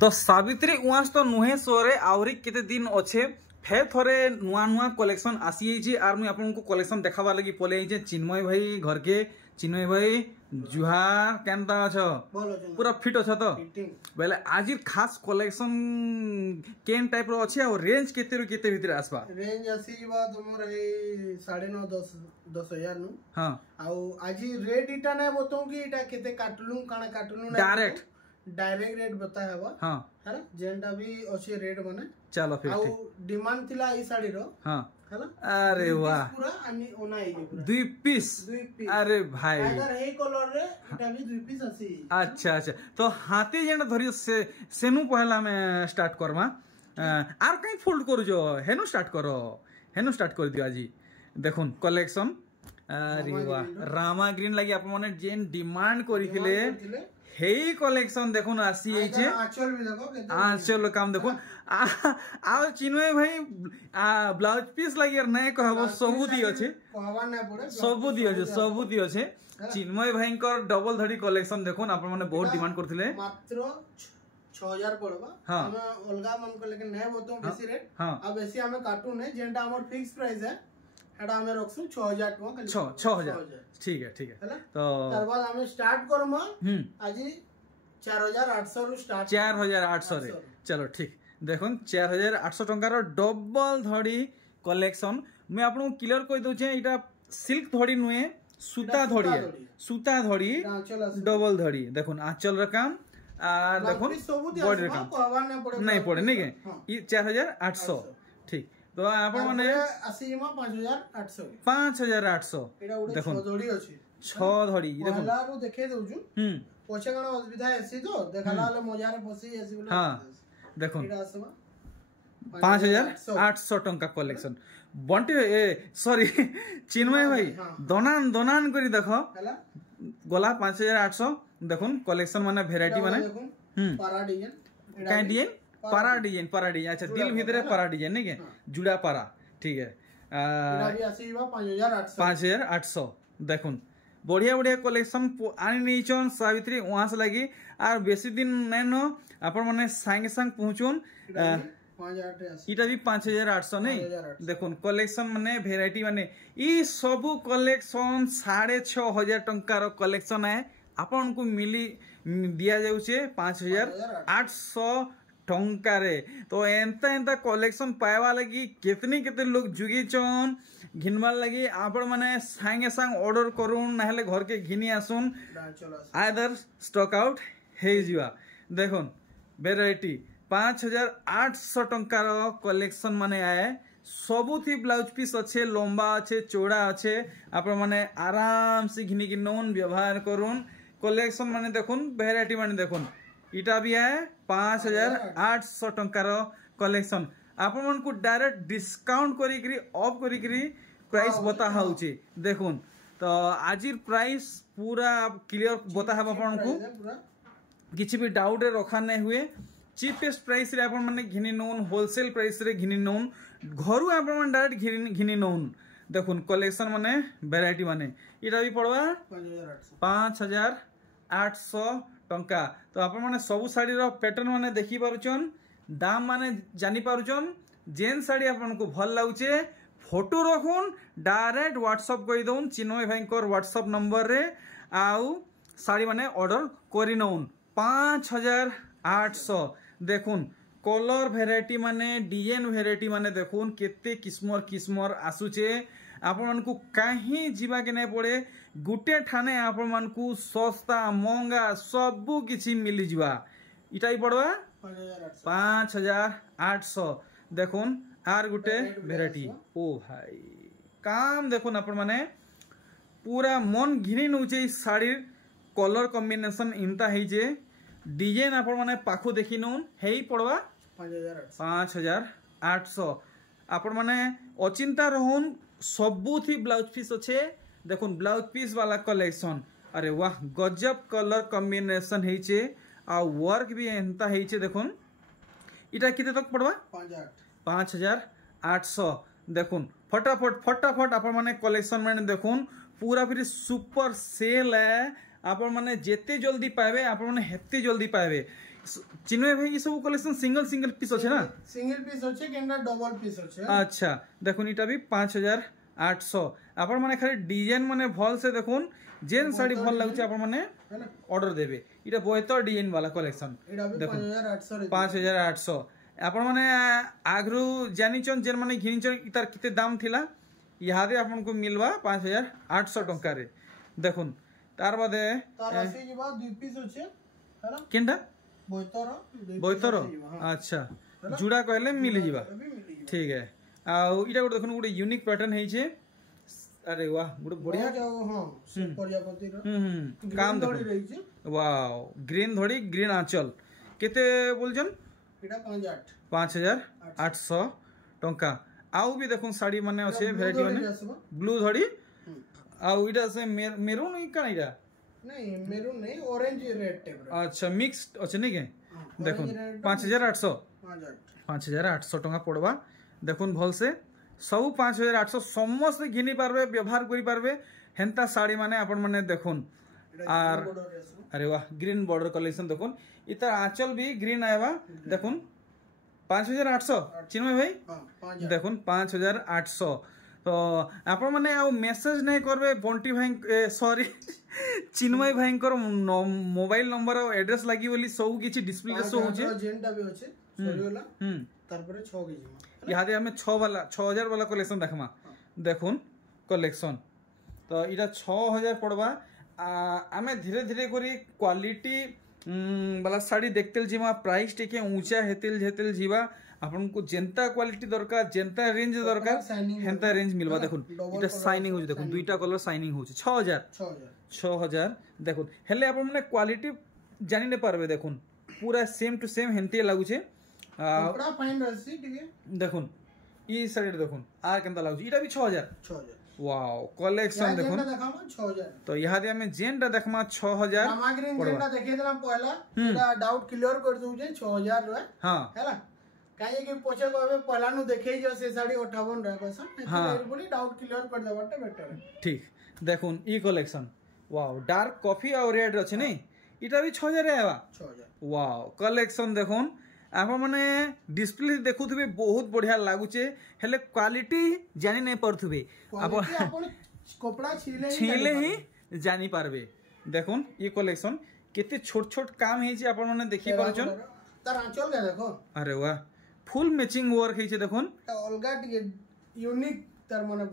तो सावित्री उआस तो नुहे सोरे आवरी केते दिन अच्छे फेर थोरे नुआ नुआ कलेक्शन आसी आर मुई आपन को कलेक्शन देखावा लगी पले आइजे चिन्मय भाई घर के। चिन्मय भाई जुहार केनता अछ पूरा फिट अछ तो बेले आज खास कलेक्शन केन टाइप रो अछि और रेंज केते रो केते भीतर आसबा रेंज आसीबा तुमर हे 9.5-10,000 नु। हां आ आज रेट इटा नै बतौ कि इटा केते काटलु काना काटलु ना डायरेक्ट रेट बता हेबा। हां हैला जेंटा भी अछि रेट माने चलो फिर आ डिमांड थिला ई साड़ी रो। हां हैला अरे वाह पूरा अनि ओना आई पूरा दुई पीस अरे भाई अगर हे कलर रे इटा भी दुई पीस आसी। अच्छा अच्छा तो हाथी जेंटा धरि से सेनु पहला में स्टार्ट करवा आर कहीं फोल्ड करू जो हेनु स्टार्ट कर दियो आजी देखुन कलेक्शन। अरे वाह रामा ग्रीन लगी आप माने जेन डिमांड करिथिले हेई कलेक्शन देखुन आसी आइछे। आंचल भी देखो केते आंचल काम देखो आ चिन्मय भाई ब्लाउज पीस लगी यार नै कहबो सबुदी अछि कहबा नै पड़े सबुदी अछि चिन्मय भाई कर डबल धड़ी कलेक्शन देखुन आप माने बहुत डिमांड करथिले मात्र 6000 पड़बा। हम अलगा मन को लेकिन नै बोतो बेसी रेट आ बेसी हमें काटू नै जेंटा हमर फिक्स प्राइस है एडा हमें रखसु 6000 टका 6000 ठीक है तो तार बाद हमें स्टार्ट करम आज 4800 रु स्टार्ट 4800 रे चलो ठीक देखुन 4800 टका रो डबल धड़ी कलेक्शन मैं आपन क्लियर कहि दउ छे इटा सिल्क धड़ी नुए सूता धड़ी डबल धड़ी देखुन आंचल रा काम आ देखुन बॉडी रा काम नहीं पड़े नहीं के ई 4800 ठीक तो आपण माने 80 मा 5800 देखुन 6 धड़ी देखुन पहला रो देखे दउ छु पछे कण असुविधा एसी तो देखाला ले मजारे फसी एसी बोले। हां देखुन 5800 टंका कलेक्शन बंटी ए सॉरी चिन्मय भाई दनान करी देखो गोला 5800 देखुन कलेक्शन माने वैरायटी माने पारा डिजाइन काई डिजाइन पारा डिजाइन अच्छा दिल भीतर पारा डिजाइन नहीं के जुड़ा पारा ठीक है इना भी आसीबा 5800 देखुन बढ़िया बढ़िया कलेक्शन आनी नहींचन सावित्री उहास लगी आर बेसी दिन नैनो आपण माने संगे संग पहुंचुन इटा भी 5800 नहीं देखुन कलेक्शन माने वैरायटी माने ई सब कलेक्शन 6500 टंका रो कलेक्शन है आपण को मिली दिया जाउछे 5800 टंका रे। तो एंता कलेक्शन पाइबा लगी केते लोग जुगी चन घिनबार लगी आपण माने संगे संग ऑर्डर करूं नाहले घर के घिनी आसुन आइदर स्टॉक आउट हे जिवा देखुन वैरायटी 5800 टंका रो कलेक्शन माने आए सबुथी ब्लाउज पीस अच्छे लंबा अच्छे चौड़ा अच्छे आपण माने आराम से घिनी की नोन व्यवहार करूं कलेक्शन माने देखुन वैरायटी माने देखुन इटा भी है 5800 टंकार कलेक्शन आपण मन को डायरेक्ट डिस्काउंट करी ऑफ करी प्राइस बता होउची देखुन। तो आज प्राइस पूरा क्लियर बता हम आपण को किछि भी डाउट रे रखा नै हुए चीपेस्ट प्राइस रे आपण माने घिनी नोन होलसेल प्राइस रे घिनी नोन घरु आपण मन डायरेक्ट घिनी नोन देखुन कलेक्शन माने वैरायटी माने इटा भी पड़वा 5800 टंका। तो आपण माने सब साड़ी रो पैटर्न माने देखि पारुचन दाम माने जानि पारुचन जेन साड़ी आपण को भल लागुचे फोटो रखुन डायरेक्ट व्हाट्सएप करि दउन चिन्मय भाई को व्हाट्सएप नंबर रे आउ साड़ी माने ऑर्डर करि नउन 5800 देखुन कलर वैरायटी माने डिजाइन वैरायटी माने देखुन केते किस्मर आसुचे आपण मन को कहीं जीवा के नहीं पड़े गुटे ठाने आपण मन को सस्ता महंगा सब किछि मिली जीवा इटा ही पड़वा 5800 देखुन आर गुटे वैरायटी ओ भाई काम देखुन आपण माने पूरा मन घिनी नउचे साड़ी कलर कॉम्बिनेशन इंता है जे डिजाइन आपण माने पाखो देखि नउन हेई पड़वा 5800 आपण माने अचिंता रहून सबुथी ब्लाउज पीस अच्छे देखुन ब्लाउज पीस वाला कलेक्शन अरे वाह गजब कलर कॉम्बिनेशन हेचे आ वर्क भी एंता हेचे देखुन इटा किते तक पड़वा 5800 देखुन फटाफट आपण माने कलेक्शन माने देखुन पूरा फिर सुपर सेल है आपण माने जेते जल्दी पावे आपण माने हेते जल्दी पावे चिन्मय भाई ये सब कलेक्शन सिंगल सिंगल पीस अच्छे ना सिंगल पीस अच्छे केनरा डबल पीस अच्छे अच्छा देखुन इटा भी 5800 आपण माने खाली डिजाइन माने भल से देखुन जेन साड़ी भल लागुचे आपण माने ऑर्डर देबे इटा बोयतर डिजाइन वाला कलेक्शन देखुन 5800 आपण माने आगरु जानिचन जेन माने घिनिचन इतार किते दाम थिला इहादे आपन को मिलवा 5800 टंका रे देखुन तार बादे तार आसी जिबा दुई पीस अच्छे हैना केनटा बोयतर हाँ। अच्छा जुड़ा कहले मिल जीवा ठीक है आउ इटा गोटे देखुन गोटे यूनिक पैटर्न है छे अरे वाह गोटे बढ़िया हां प्रजापति रो काम देखो वाओ ग्रीन धड़ी ग्रीन आंचल केते बोलजन एटा 5800 टंका आउ भी देखुन साड़ी माने अछि वैरायटी माने ब्लू धड़ी आउ इटा से मेरून ई काना इटा नहीं मेरून नहीं ऑरेंज रेड टाइप अच्छा मिक्स्ड अछि नै के देखुन 5800 टंका पड़वा देखुन भल से सब 5800 समस्त घिनी पारबे व्यवहार करि पारबे हेंता साड़ी माने आपण माने देखुन आर अरे वाह ग्रीन बॉर्डर कलेक्शन देखुन इता आंचल भी ग्रीन आएबा देखुन 5800 चिन्मय भाई देखुन 5800 तो आपण माने आ मेसेज नहीं करबे बंटी भाई सॉरी चिन्मय भाई मोबाइल नंबर और एड्रेस लागी बोली सब किछि डिस्प्ले शो होचे जेनटा भी होचे सरीवाला तारपरे 6 केजी इहादे हमें 6 वाला 6000 वाला कलेक्शन देखमा देखुन कलेक्शन तो इटा 6000 पड़वा आमे धीरे धीरे करी क्वालिटी वाला साड़ी देखतेल जीवा प्राइस टिके ऊंचा हेतेल हेतेल जीवा आपन को जेंता क्वालिटी दरकार जेंता रेंज दरकार हेंता रेंज मिलवा देखुन इटा शाइनिंग होचे देखुन दुईटा कलर शाइनिंग होचे 6000 देखुन हेले आपन माने क्वालिटी जानि ने पारबे देखुन पूरा सेम टू सेम हेंते लागुचे कपड़ा फाइन रहसी टिके देखुन ई साइड देखुन आ केंता लागुचे इटा भी 6000 वाओ कलेक्शन देखुन देखामा 6000 तो यहा दे हमें जेनटा देखमा 6000 सामग्री जेनटा देखे देला पहला पूरा डाउट क्लियर कर दउ जे 6000 रे हां हैला काहे कि पोछे कहबे पहला नु देखे जो से साड़ी 58 रे बस हां बोली डाउट क्लियर कर देबाटे बेटर ठीक देखुन ई कलेक्शन वाओ डार्क कॉफी और रेड अछि नै इटा भी 6000 रे आवा 6000 वाओ कलेक्शन देखुन आपण माने डिस्प्ले देखुथबे बहुत बढ़िया लागुचे हेले क्वालिटी जानि नै परथबे आपण कपड़ा छीले ही जानि पारबे देखुन ई कलेक्शन केते छोट छोट काम हे छी आपण माने देखि परछन तार आंचल के देखो अरे वाह फुल मैचिंग वर्क हे छी देखुन अलगा यूनिक तार माने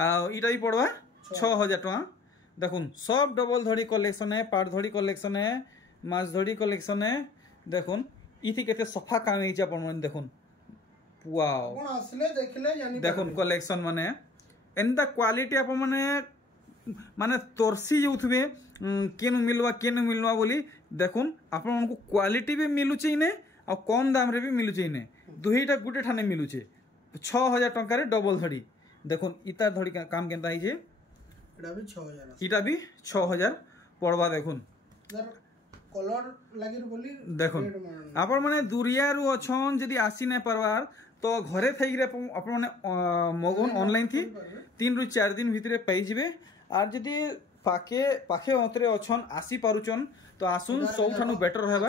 आ इटा ही पड़वा 6000 टका देखुन सब डबल धड़ी कलेक्शन है पाट धड़ी कलेक्शन है माछ धड़ी कलेक्शन है देखुन इथि केते सफा काम हे छी आपण माने देखुन वाओ कोन असले देखले जानि देखुन कलेक्शन माने एंदा क्वालिटी आपण माने माने तोरसी जोथबे केनु मिलवा बोली देखुन आपण मानकु क्वालिटी भी मिलुचे ने आ कम दाम रे भी मिलुचे ने दुहीटा गुटे ठाने मिलुचे 6000 टंका रे डबल धड़ी देखुन इता धड़ी काम केनता हे जे इटा भी 6000 पड़वा देखुन कलर लागिर बोली देखुन आपण माने दुरिया रु अछन जदी आसी नै परवार तो घरे थई रे आपण माने मगन ऑनलाइन थी 3 रु 4 दिन भितरे पई जिवे आर जदी पाखे ओतरे अछन आसी पारुचन तो आसुन सब थानु बेटर रहबा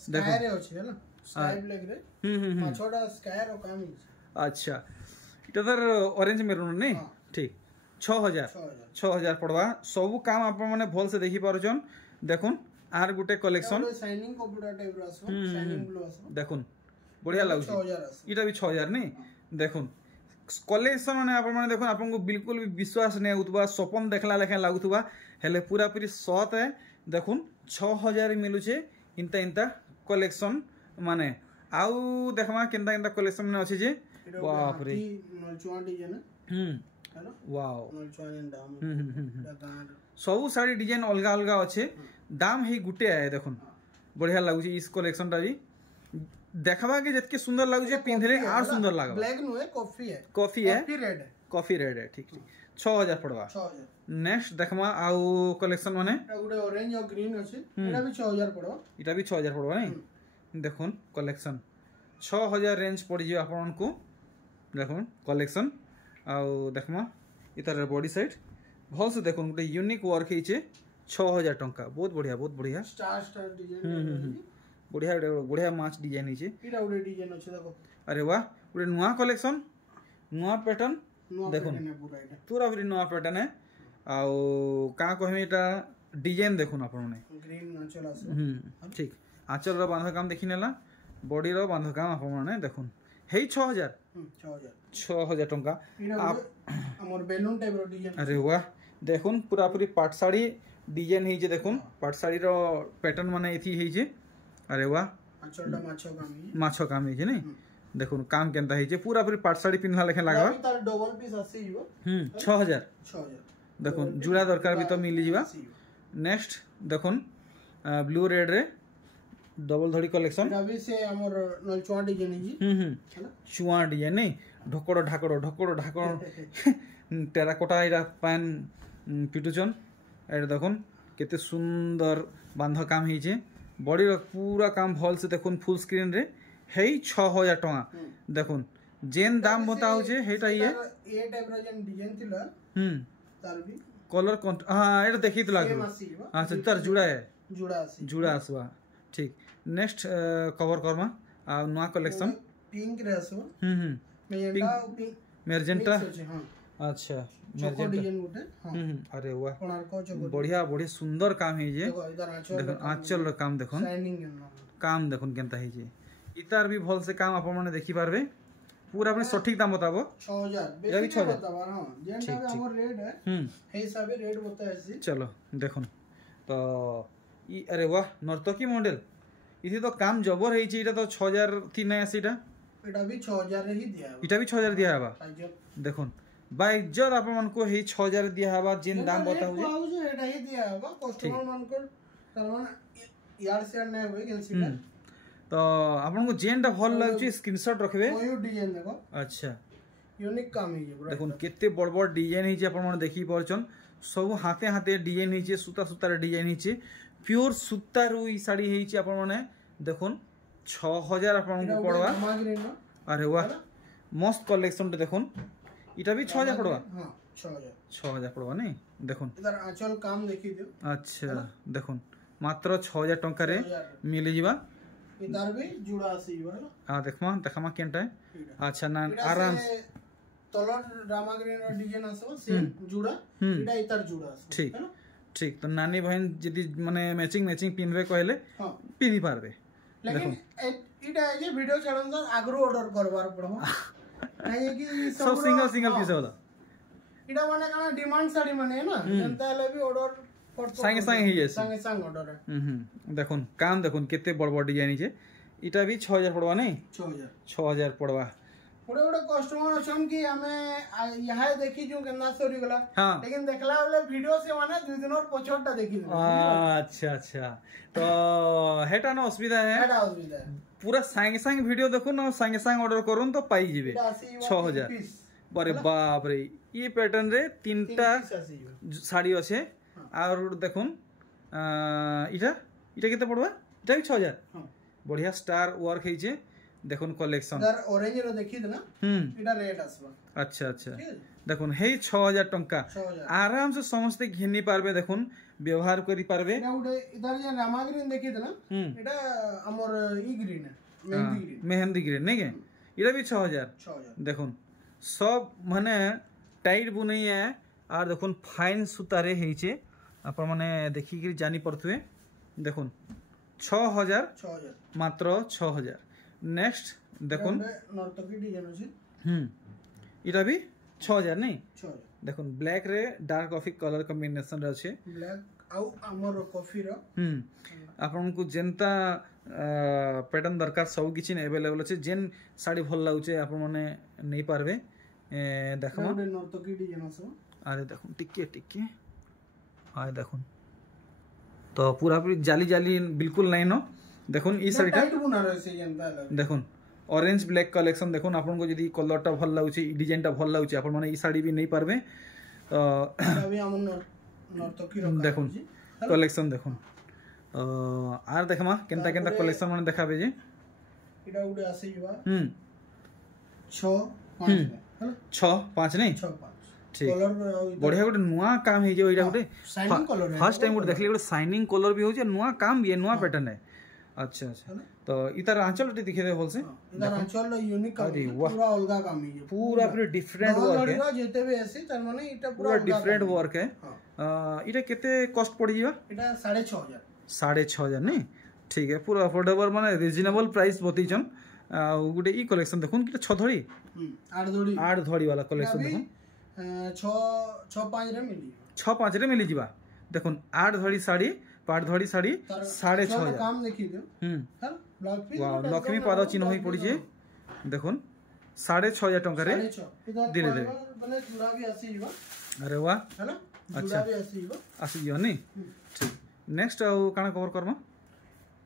स्कायर अछि हैला स्काई ब्लैक रे पाछोडा स्कायर ओ काम अच्छा इटा तर ऑरेंज मेरून नै ठीक 6000 पड़वा सब काम आपण माने भल से देखि पारुचन देखुन आर गुटे कलेक्शन शाइनिंग कपड़ा टाइप रो आसो शाइनिंग ब्लू आसो देखुन बढ़िया लागुची इटा भी 6000 नै देखुन कलेक्शन माने आपण माने देखुन आपन को बिल्कुल भी विश्वास नै उतबा सपन देखला लेखा लागुतबा हेले पूरा पूरी सत है देखुन 6000 मिलुचे इंता कलेक्शन माने आउ देखमा केनता कलेक्शन ने अछि जे बाप रे नलचुआ डिजाइन हेलो वाओ नलचुआ दाम सब साड़ी डिजाइन अलगा अलगा अच्छे दाम ही गुटे आए देखुन बढ़िया लागुची इस कलेक्शन टा भी देखबा के जतके सुंदर लागुची पिंधरे आर सुंदर लागबा ब्लैक नु है कॉफी रेड है ठीक 6000 पड़वा 6000 नेक्स्ट देखमा आउ कलेक्शन माने गुडे ऑरेंज और ग्रीन अछि एटा भी 6000 पड़वा एटा भी 6000 पड़वा नै देखुन कलेक्शन 6000 रेंज पड़ जे आपन को देखुन कलेक्शन आउ देखमा इतर बॉडी साइड भल से देखुन गुटे यूनिक वर्क हे छे 6000 टंका बहुत बढ़िया स्टार स्टार डिजाइन बढ़िया बढ़िया माछ डिजाइन हिचे इटा उडे डिजाइन अछि देखो अरे वाह उडे नुआ कलेक्शन नुआ पैटर्न देखो पूरा पूरी नुआ पैटर्न है आउ का कहमे एटा डिजाइन देखुन आपण माने ग्रीन आंचल आसे ठीक आंचल रो बांध काम देखि नेला बॉडी रो बांध काम आपण माने देखुन हेई 6000 टंका आप हमर बेलून टाइप रो डिजाइन अरे वाह देखुन पूरा पूरी पाट साड़ी डिजाइन हे जे देखुन पाट साड़ी रो पैटर्न माने एथि हे जे अरे वाह आंचलटा माछो काम हे जे नै देखुन काम केनता हे जे पूरा पूरी पाट साड़ी पिनला लेखे लागबा तार डबल पीस आसी जीवो 6000 देखुन जुड़ा दरकार भी तो मिली जीवा नेक्स्ट देखुन ब्लू रेड रे डबल धड़ी कलेक्शन एटा भी से हमर नल चुआ डिजाइन जी चुआ डिजाइन नै ढकड़ो ढाकड़ो टेराकोटा एटा पैन पिटुचन एटा देखुन केते सुंदर बांध काम हे जे बॉडी रो पूरा काम भल से देखुन फुल स्क्रीन रे हेई 6000 टका देखुन जेन दाम बताउ जे हेटा ये टाइप रो जेन डिजाइन थिला तार भी कलर हां एटा देखि त लागो अच्छा तार जुड़ा आसवा ठीक नेक्स्ट कवर करमा आ नवा कलेक्शन पिंक रे आसवा पिंक मेजेंटा अच्छा मेजेंटा डिजाइन गुटे अरे वाह बढ़िया सुंदर काम हे जे देखो आंचल रो काम देखो काम देखो केनता हे जे इतार भी भल से काम आपण माने देखि पारबे पूरा अपने सटीक दाम बताबो 6000 बेसी 6000 बताबा हां जेनटा हमर रेट है हे हिसाबे रेट बताएसी चलो देखुन तो ई अरे वाह नर्तकी मॉडल इथे तो काम जबर हे छी इटा तो 6000 थी नै सीटा एटा भी 6000 रे ही दिया है इटा भी 6000 दिया हबा देखुन बाय जर आपण मन को हे 6000 दिया हबा जेन दाम बताउ जे एटा ही दिया हबा कस्टमर मन को तरमान यार से नै होय गेल सीटा तो आपन को जेनटा भल लागछि स्क्रीनशॉट रखबे मयूर डिजाइन देखो अच्छा यूनिक काम है ये देखुन केते बड़ बड़ डिजाइन हिचे आपन मन देखि परछन सब हाथे डिजाइन हिचे सूता डिजाइन हिचे प्योर सूता रू ई साड़ी हिचे आपन माने देखुन 6000 आपन को पड़वा अरे वाह मस्त कलेक्शन देखुन इटा भी 6000 पड़वा हां 6000 पड़वा नै देखुन इधर आंचल काम देखि दियो अच्छा देखुन मात्र 6000 टंका रे मिली जीवा इधर भी जुड़ा आसीबा हां देखमा केनटा अच्छा ना आराम से तलर रामाग्रीन और डिजाइन आसो से जुड़ा इटा इतर जुड़ा ठीक ठीक तो नानी बहन जदी माने मैचिंग पिनबे कहले पिनी पारबे लेकिन इटा जे वीडियो चलन सर आगरो ऑर्डर करबार पड़बो काहे कि सब सिंगल पीस होला इटा माने काना डिमांड साड़ी माने ना जनता ले भी ऑर्डर संगे संग ऑर्डर है देखुन काम देखुन केते बड़ बड़ डिजाइन छे इटा भी 6000 पड़वा नै 6000 पड़वा ओडे कस्टमर छन कि हमें यहां देखि जो केना सरी गला लेकिन देखला वाले वीडियो से माने 2 दिन और पछोटा देखि अच्छा तो हेटा न असुविधा है पूरा संगे वीडियो देखुन और संगे ऑर्डर करूं तो पाई जिवे 6000 अरे बाप रे ये पैटर्न रे तीनटा साड़ी আছে और देखुन इटा केते पड़वा इटा भी 6000 बढ़िया स्टार वर्क हेजे देखुन कलेक्शन इधर ऑरेंज रो देखि देना इटा रेड आसबा अच्छा देखुन हे 6000 टंका आराम से समस्त घिनी पारबे देखुन व्यवहार करी पारबे इधर जे रामाग्रीन देखि देना इटा हमर ई ग्रीन है मेहंदी ग्रीन नै के इटा भी 6000 देखुन सब माने टाइट बुनै है और देखुन फाइन सुतारे हेचे आपण माने देखि के जानी परथुए देखुन 6000 मात्र 6000 नेक्स्ट देखुन नर्तकी डिजाइन अछि इटा भी 6000 नै देखुन ब्लैक रे डार्क कॉफी कलर कॉम्बिनेशन रे अछि ब्लैक आउ हमर कॉफी रो आपण को जेंता पैटर्न दरकार सब किछि अवेलेबल अछि जेन साड़ी भल लागुचे आपण माने नै पारबे देखमा नर्तकी डिजाइन आसो अरे देखुन टिके आय देखुन तो पूरा पूरी जाली बिल्कुल नहीं नो देखुन ई साड़ीटा टाइट बुना रहसे जेंता देखुन ऑरेंज ब्लैक कलेक्शन देखुन आपन को जदी कलरटा भल लागुची डिजाइनटा भल लागुची आपन माने ई साड़ी भी नहीं पारबे तो अभी हम नर्तकी रो देखुन कलेक्शन देखुन आर देखमा केनता कलेक्शन माने देखाबे जे इडा उडे आसी जबा 6 5 6 5 नहीं 6 5 ठीक बढ़िया गोटे नुआ काम हे जो एटा गोटे शाइनिंग कलर है फर्स्ट टाइम गोटे देखली गोटे शाइनिंग कलर भी हो जे नुआ काम भी है नुआ पैटर्न है अच्छा अच्छा तो इतार आंचल टी दिखे दे बोल से इधर आंचल यूनिक काम पूरा अलगा काम है पूरा पूरा डिफरेंट वर्क है जेते भी ऐसी तर माने इटा पूरा डिफरेंट वर्क है इटा केते कॉस्ट पड़ जीवा इटा 6500 6500 नहीं ठीक है पूरा अफोर्डेबल माने रिजनेबल प्राइस बतीचन गोटे ई कलेक्शन देखुन कि 6 धड़ी 8 धड़ी वाला कलेक्शन देखुन 6-5 रे मिली 6-5 रे मिली जीवा देखुन 8 धड़ी साड़ी 8 धड़ी साड़ी 6500 काम देखि दियो वाओ लक्ष्मी पाद चिन्ह होई पड़ी जे देखुन 6500 टंका रे दिले दे माने जुड़ा भी आसी जीवा अरे वाह है ना जुड़ा भी आसी जीवा नहीं ठीक नेक्स्ट काना कवर करमा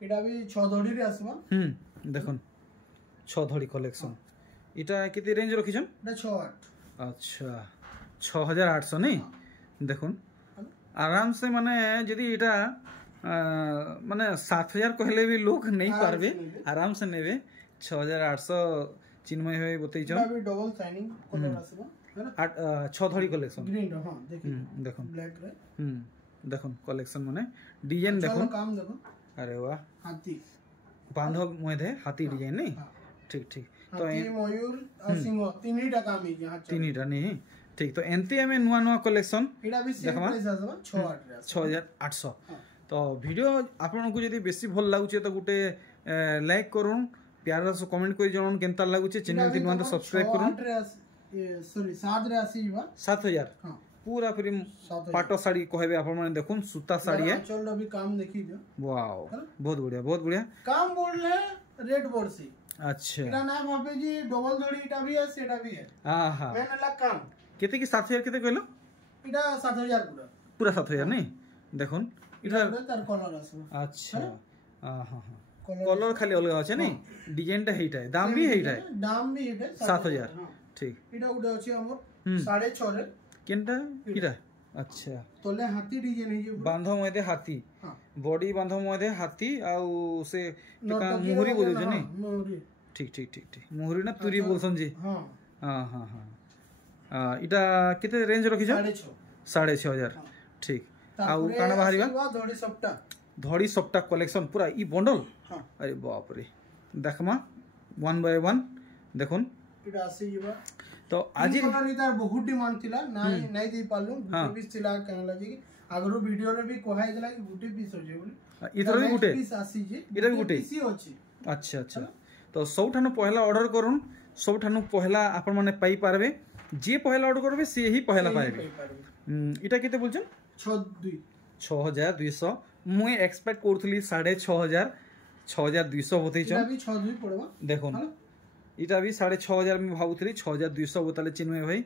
एटा भी 6 धड़ी रे आसबा देखुन 6 धड़ी कलेक्शन इटा किती रेंज रखिछन एटा 68 अच्छा 6800 नहीं देखुन आराम से माने यदि इटा माने 7000 कहले भी लोग नहीं पारबे आराम से नेबे 6800 चिन्मय होय बतै छ अभी डबल शाइनिंग कलर आसबा है ना 6 धड़ी कलेक्शन ग्रीन हां देखिए देखुन ब्लैक रे देखुन कलेक्शन माने डिजाइन देखुन काम देखो अरे वाह हाथी बांधो मध्ये हाथी डिजाइन नहीं ठीक ठीक तो हाथी मयूर और सिंह तीनटा काम है यहां तीनटा नहीं ठीक तो एंती हमें नुआ नुआ कलेक्शन एटा भी सेम प्राइस आसबा 6800 तो वीडियो आपन को जदी बेसी भल लागुचे तो गुटे लाइक करूँ प्यार से कमेंट कर जणन केनता लागुचे चैनल दिन मान सब्सक्राइब करूँ सॉरी 7 रे आसी जीवा 7000 हां पूरा फिर पाटो साड़ी कहबे आपन माने देखुन सूता साड़ी है चल अभी काम देखि दो वाओ बहुत बढ़िया काम बोलले रेड बोर्सी अच्छा इरा ना भाबे जी डबल धड़ी इटा भी है सेटा भी है आहा मैंने ला काम केते की 7000 केते कहलो इटा 7000 पूरा 7000 नहीं देखुन इटा तार कलर आसबा अच्छा हां कलर खाली अलग আছে नहीं डिजाइन टा हेटा है दाम भी हेटा है दाम भी हेटा 7000 ठीक इटा उडे अछि हमर 6.5 रे केनटा इटा अच्छा तोले हाथी डिजाइन है जे बांधो मध्ये हाथी बॉडी बांधो मध्ये हाथी आउ से का मुहरी बोल जे नहीं मुहरी ठीक मुहरी ना तुरी बोलसन जी हां हां इटा केते रेंज रखि छ 6500 ठीक आउ काना बाहरिबा धड़ी सप्ता कलेक्शन पूरा ई बंडल अरे बाप रे देखमा 1 बाय 1 देखुन इटा आसी जीवा तो आज कलर इतार बहुत डिमांड थिला नाही दे पालु गुटे पीस थिला कहन लागी कि आगरो वीडियो रे भी कोहाय दिला कि गुटे पीस होजे बोली इधर भी गुटे पीस आसी जे इधर भी गुटे पीस अछि अच्छा तो सबठानु पहला ऑर्डर करूँ सबठानु पहला आपण माने पाई पारबे जे पहला ऑर्डर करबे से ही पहला पाइबे इटा केते बोलछन 6200 मुई एक्सपेक्ट करथली 6500 6200 बतै छ भी 62 पड़बा देखोन इटा भी 6500 में भाबुथली 6200 बताले चिन्मय भाई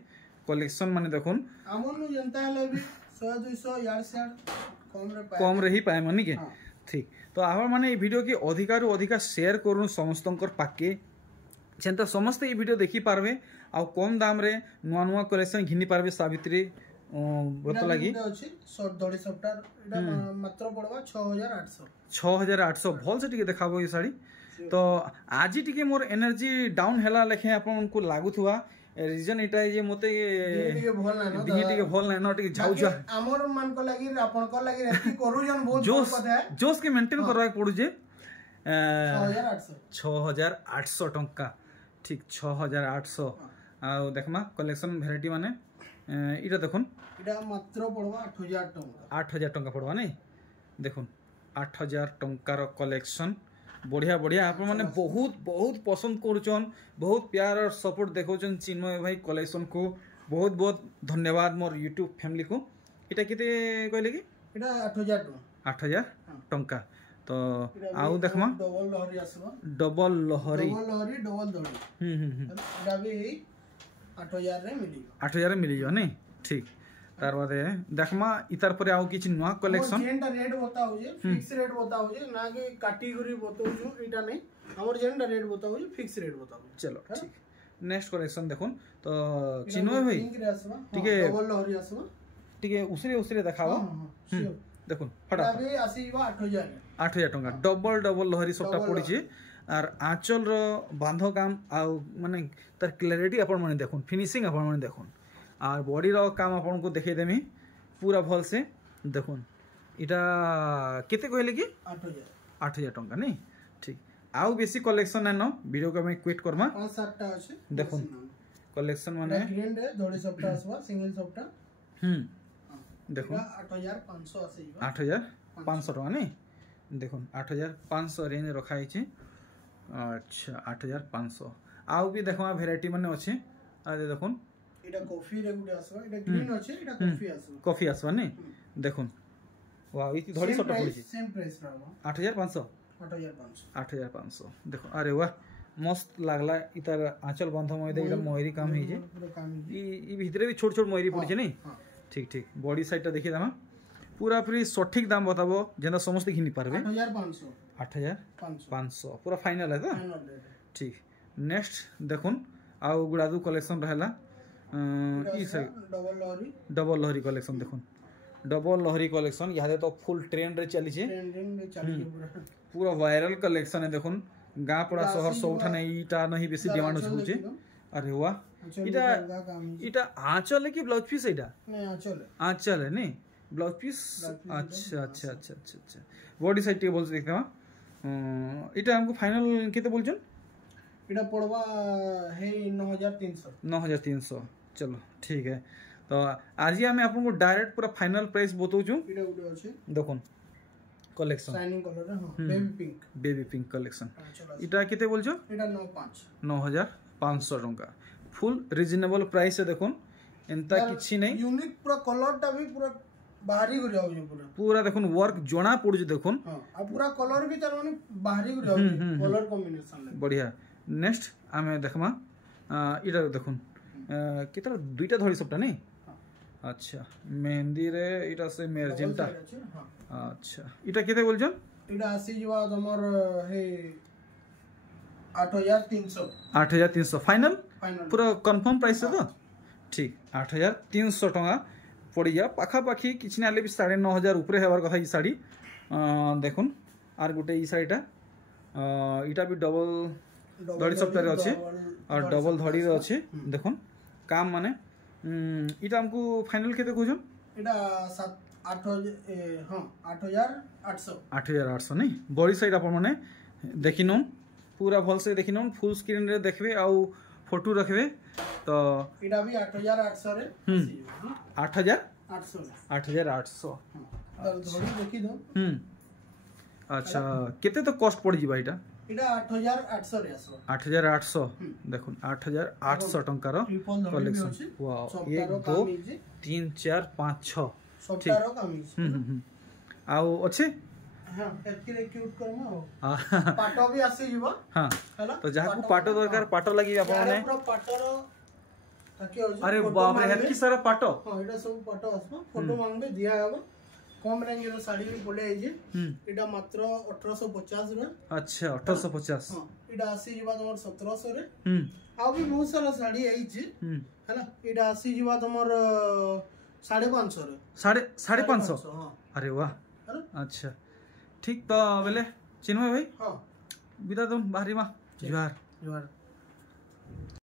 कलेक्शन माने देखोन हमन जनता हले भी 100 200 यार से कम रही पाए माने के ठीक तो आपण माने ए वीडियो के अधिकार अधिका शेयर करूँ समस्तंकर पाके जेंता समस्त ए वीडियो देखि पारबे आ कम दाम रे नुआ नुआ कलेक्शन घिनी पारबे सावित्री बत लगी धड़ी सप्ताह एटा मात्र पड़वा 6800 भल से टिके देखाबो ये साड़ी तो आज टिके मोर एनर्जी डाउन हैला लेखे आपन को लागुथुवा रीजन इटा जे मते टिके भल ना टिके भल ना टिके जाउ जा हमर मन को लागी आपन को लागी एती करू जन बहुत पता है जोश के मेंटेन करवा पड़ू जे 6800 टंका ठीक 6800 आ देखमा कलेक्शन वैरायटी माने इटा देखुन इटा मात्र पड़वा 8000 टंका पड़वा नहीं देखुन 8000 टंकार कलेक्शन बढ़िया आप माने बहुत पसंद करुचन बहुत प्यार और सपोर्ट देखौचन चिन्मय भाई कलेक्शन को बहुत धन्यवाद मोर यूट्यूब फैमिली को इटा केते कहले कि इटा 8000 टंका तो आउ देखमा डबल लहरी डबल दड़ी इटा भी 8000 रे मिली 8000 मिली जो नहीं ठीक तार बाद देखमा इतार पर आउ किछ नुआ कलेक्शन जेंटा रेट बताउ जे फिक्स रेट बताउ जे ना कि कैटेगरी बताउ छु इटा नहीं हमर जेंटा रेट बताउ जे फिक्स रेट बताउ चलो ठीक नेक्स्ट कलेक्शन देखुन तो चिन्मय भाई ठीक है डबल लहरी आसबा ठीक है उसरे देखावा देखुन फटा अभी आसीबा 8000 टंका डबल लहरी सबटा पड़ी छी आर आंचल रो बांधो काम आ माने तार क्लैरिटी आपण माने देखुन फिनिशिंग आपण माने देखुन আর বডির কাম আপনার দেখাইদেমি পুরা ভাল সে দেখুন এটা কেতে কহিলে কি 8,000 টঙ্কা নেই ঠিক আউ বেশি কলেকশন নেন ভিডিও को আমি क्विट करमा 5-7টা আছে দেখুন কলেকশন মানে গ্রিন রে ধড়ি সবটা আসবা সিঙ্গেল সবটা দেখুন 8,500 আছে 8,500 টাকা নেই দেখুন 8,500 রেঞ্জ রখা হয়েছে আচ্ছা 8,500 আউ বি দেখো ভ্যারাইটি মানে আছে আর দেখুন এটা কফি রে গুডে আসবা এটা গ্রিন আছে এটা কফি আসবা কফি আসবা নেই দেখুন ওয়াও ইতি ধড়ি সবটা পড়ছে সেম প্রাইস রাবা 8,500 8,500 দেখো আরে वाह मस्त लागला इतार आंचल बंध मयदे इटा मयूरी काम हे जे ई भितरे भी छोट छोट मयूरी पड़ी नहीं ठीक ठीक बॉडी साइडटा देखि दामा पूरा पूरी सठिक दाम बताबो जेना समस्त घिनी पारबे 8,500 पूरा फाइनल है तो ठीक नेक्स्ट देखुन आ गुडादू कलेक्शन रहला ई साइड डबल लहरी कलेक्शन देखुन डबल लहरी कलेक्शन यहाँ तो फुल ट्रेंड रे चली छे पूरा वायरल कलेक्शन है देखुन गाँ पड़ा शहर सबठा नहीं इटा नहीं बेसी डिमांड होचे अरे वाह इटा इटा आंचल है कि ब्लाउज पीस एटा नहीं आंचल है नहीं ब्लाउज पीस अच्छा अच्छा अच्छा अच्छा अच्छा बॉडी साइड टे बोलते देखते हां इटा हमको फाइनल केते बोलछन इटा पड़वा है 9,300 चलो ठीक है तो आज ही हमें आपको डायरेक्ट पूरा फाइनल प्राइस बताऊछु इटा उडे अछि देखुन कलेक्शन शाइनिंग कलर हां बेबी पिंक कलेक्शन इटा केते बोलछो इटा 9,500 टंका फुल रिजनेबल प्राइस है देखुन एंता किछि नहीं यूनिक पूरा कलर टा भी पूरा बाहरी हो जाउ पूरा देखुन वर्क जोना पड़ु देखुन हां आ पूरा कलर भी तार माने बाहरी हो जाउ कलर कॉम्बिनेशन बढ़िया नेक्स्ट हमें देखमा इटा देखुन कितना दुईटा धड़ी सबटा नहीं अच्छा मेहंदी रे इटा से मेर्जेंटा अच्छा इटा केते बोलछन इटा आसी जवा तमर हे 8,300 फाइनल पूरा कंफर्म प्राइस है तो ठीक 8,300 टका पड़ गया पाखा पाखी किछि नाले भी 9,500 ऊपर हेबार कथा ई साड़ी देखुन आर गुटे ई साड़ीटा इटा भी डबल धड़ी सबटा रे अछि और डबल धड़ी रे अछि देखुन काम माने इटा हमको फाइनल केते कहछन इटा 8,800 नहीं बॉडी साइड अपन माने देखिनो पूरा भल से देखिनो फुल स्क्रीन रे देखबे आ फोटो रखबे तो इटा भी 8,800 रे 8,800 धड़ी देखि दो अच्छा केते तो कॉस्ट पड़ जीबा इटा इटा 8,800 रे आसो 8,800 देखुन 8,800 टंका रो कलेक्शन वाओ 1 2 3 4 5 6 सबटा रो कमीज आउ अच्छे हां एतके क्यूट करमा पाटो भी आसी जीवा हां हैला तो जहां को पाटो दरकार पाटो लगी आपन ने पूरा पाटो रो ताकि अरे बाप रे हेतकी सारा पाटो हां एटा सब पाटो आसबा फोटो मांगबे दिया हबा कम रेंज रो साड़ी भी पड़े आइजे एटा मात्र 1850 रे अच्छा 1850 हां एटा आसी जीवा तमर 1700 रे आ भी बहुत सारा साड़ी आइजे हैला एटा आसी जीवा तमर 550 रे 550 हां अरे वाह अच्छा ठीक तो बोले चिन्मय भाई हां विदा तुम बाहरी मा जुहार